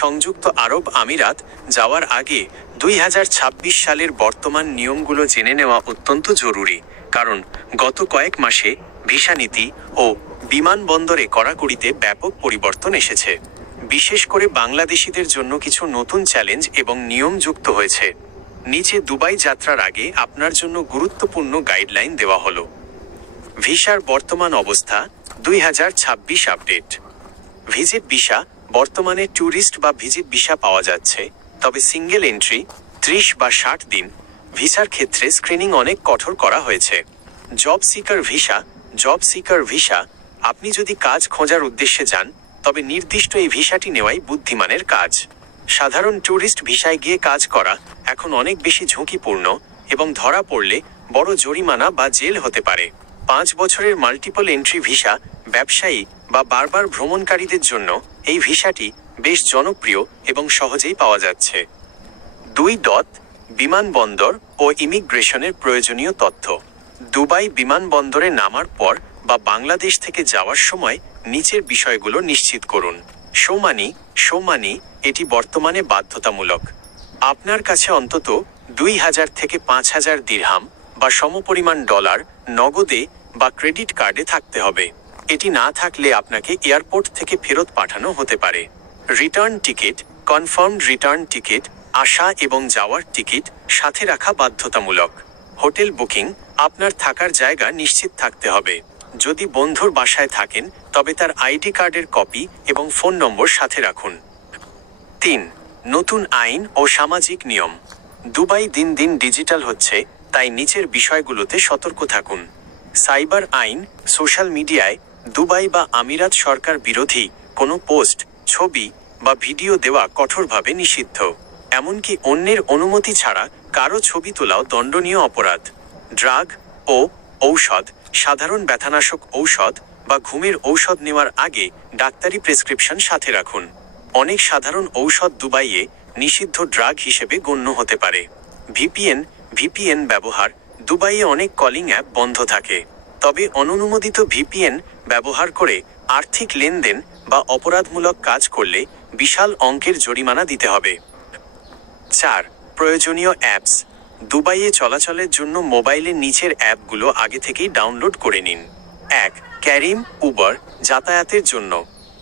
সংযুক্ত আরব আমিরাত যাওয়ার আগে দুই হাজার ছাব্বিশ সালের বর্তমান নিয়মগুলো জেনে নেওয়া অত্যন্ত জরুরি, কারণ গত কয়েক মাসে ভিসা নীতি ও বিমানবন্দরে কড়াকড়িতে ব্যাপক পরিবর্তন এসেছে। বিশেষ করে বাংলাদেশিদের জন্য কিছু নতুন চ্যালেঞ্জ এবং নিয়ম যুক্ত হয়েছে। নিচে দুবাই যাত্রার আগে আপনার জন্য গুরুত্বপূর্ণ গাইডলাইন দেওয়া হলো। ভিসার বর্তমান অবস্থা দুই হাজার ছাব্বিশ আপডেট। ভিজিট ভিসা বর্তমানে ট্যুরিস্ট বা ভিজিট ভিসা পাওয়া যাচ্ছে, তবে সিঙ্গেল এন্ট্রি, ত্রিশ বা ষাট দিন, ভিসার ক্ষেত্রে স্ক্রিনিং অনেক কঠোর করা হয়েছে। Job seeker visa, job seeker visa, আপনি যদি কাজ খোঁজার উদ্দেশ্যে যান, তবে নির্দিষ্ট এই ভিসাটি নেওয়াই বুদ্ধিমানের কাজ। সাধারণ ট্যুরিস্ট ভিসায় গিয়ে কাজ করা এখন অনেক বেশি ঝুঁকিপূর্ণ এবং ধরা পড়লে বড় জরিমানা বা জেল হতে পারে। পাঁচ বছরের মাল্টিপল এন্ট্রি ভিসা, ব্যবসায়ী বা বারবার ভ্রমণকারীদের জন্য এই ভিসাটি বেশ জনপ্রিয় এবং সহজেই পাওয়া যাচ্ছে। দুই ডট বিমানবন্দর ও ইমিগ্রেশনের প্রয়োজনীয় তথ্য। দুবাই বিমানবন্দরে নামার পর বা বাংলাদেশ থেকে যাওয়ার সময় নিচের বিষয়গুলো নিশ্চিত করুন। সৌমানি সৌমানি, এটি বর্তমানে বাধ্যতামূলক। আপনার কাছে অন্তত দুই হাজার থেকে পাঁচ হাজার দিরহাম বা সমপরিমাণ ডলার নগদে বা ক্রেডিট কার্ডে থাকতে হবে। এটি না থাকলে আপনাকে এয়ারপোর্ট থেকে ফেরত পাঠানো হতে পারে। Return ticket confirmed return ticket, আসা এবং যাওয়ার টিকিট সাথে রাখা বাধ্যতামূলক। হোটেল বুকিং, আপনার থাকার জায়গা নিশ্চিত থাকতে হবে। যদি বন্ধুর বাসায় থাকেন, তবে তার আইডি কার্ডের কপি এবং ফোন নম্বর সাথে রাখুন। তিন, নতুন আইন ও সামাজিক নিয়ম। দুবাই দিন দিন ডিজিটাল হচ্ছে, তাই নিচের বিষয়গুলোতে সতর্ক থাকুন। সাইবার আইন, সোশ্যাল মিডিয়ায় দুবাই বা আমিরাত সরকার বিরোধী কোনো পোস্ট, ছবি বা ভিডিও দেওয়া কঠোরভাবে নিষিদ্ধ। এমনকি অন্যের অনুমতি ছাড়া কারও ছবি তোলাও দণ্ডনীয় অপরাধ। ড্রাগ ও ঔষধ, সাধারণ ব্যথানাশক ঔষধ বা ঘুমের ঔষধ নেওয়ার আগে ডাক্তারি প্রেসক্রিপশন সাথে রাখুন। অনেক সাধারণ ঔষধ দুবাইয়ে নিষিদ্ধ ড্রাগ হিসেবে গণ্য হতে পারে। ভিপিএন ভিপিএন ব্যবহার, দুবাইয়ে অনেক কলিং অ্যাপ বন্ধ থাকে। তবে অননুমোদিত ভিপিএন ব্যবহার করে আর্থিক লেনদেন বা অপরাধমূলক কাজ করলে বিশাল অঙ্কের জরিমানা দিতে হবে। চার, প্রয়োজনীয় অ্যাপস। দুবাইয়ে চলাচলের জন্য মোবাইলের নিচের অ্যাপগুলো আগে থেকেই ডাউনলোড করে নিন। এক, ক্যারিম, উবার যাতায়াতের জন্য।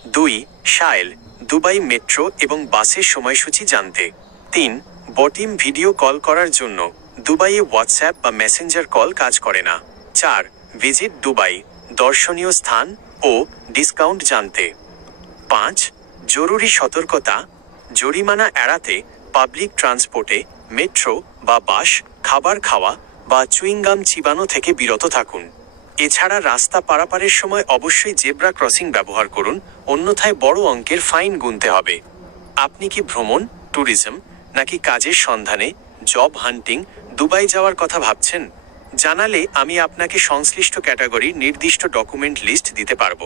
দুই শায়েল দুবাই মেট্রো এবং বাসের সময়সূচি জানতে। তিন, বটিম ভিডিও কল করার জন্য। দুবাইয়ে হোয়াটসঅ্যাপ বা মেসেঞ্জার কল কাজ করে না। চার ভিজিট দুবাই, দর্শনীয় স্থান ও ডিসকাউন্ট জানতে। পাঁচ, জরুরি সতর্কতা, জরিমানা এড়াতে পাবলিক ট্রান্সপোর্টে মেট্রো বা বাস, খাবার খাওয়া বা চুইংগাম চিবানো থেকে বিরত থাকুন। এছাড়া রাস্তা পারাপারের সময় অবশ্যই জেব্রা ক্রসিং ব্যবহার করুন, অন্যথায় বড় অঙ্কের ফাইন গুনতে হবে। আপনি কি ভ্রমণ, ট্যুরিজম নাকি কাজের সন্ধানে, জব হান্টিং, দুবাই যাওয়ার কথা ভাবছেন? জানালে আমি আপনাকে সংশ্লিষ্ট ক্যাটাগরির নির্দিষ্ট ডকুমেন্ট লিস্ট দিতে পারব।